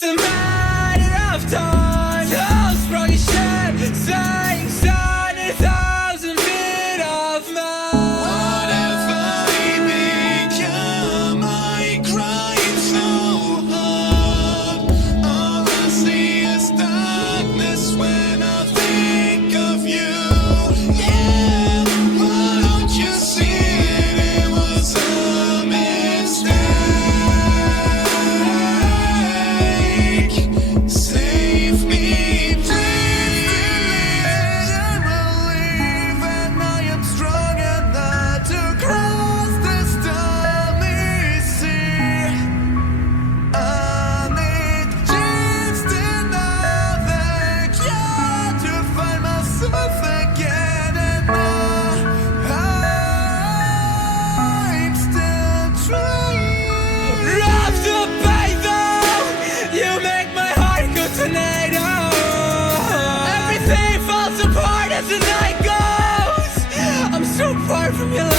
just a matter of time. How strong you should saying sun 1,000 feet of mine. What have I become? I cried so hard. All I see is darkness when I think of you. Yeah, why don't you see it? It was a mistake. Save me, please. I believe and I am strong enough to cross this stormy sea. I need just another cure to find myself again, and I'm still trying. Rough to pay though, you make my heart go tornado. Everything falls apart as the night goes. I'm so far from your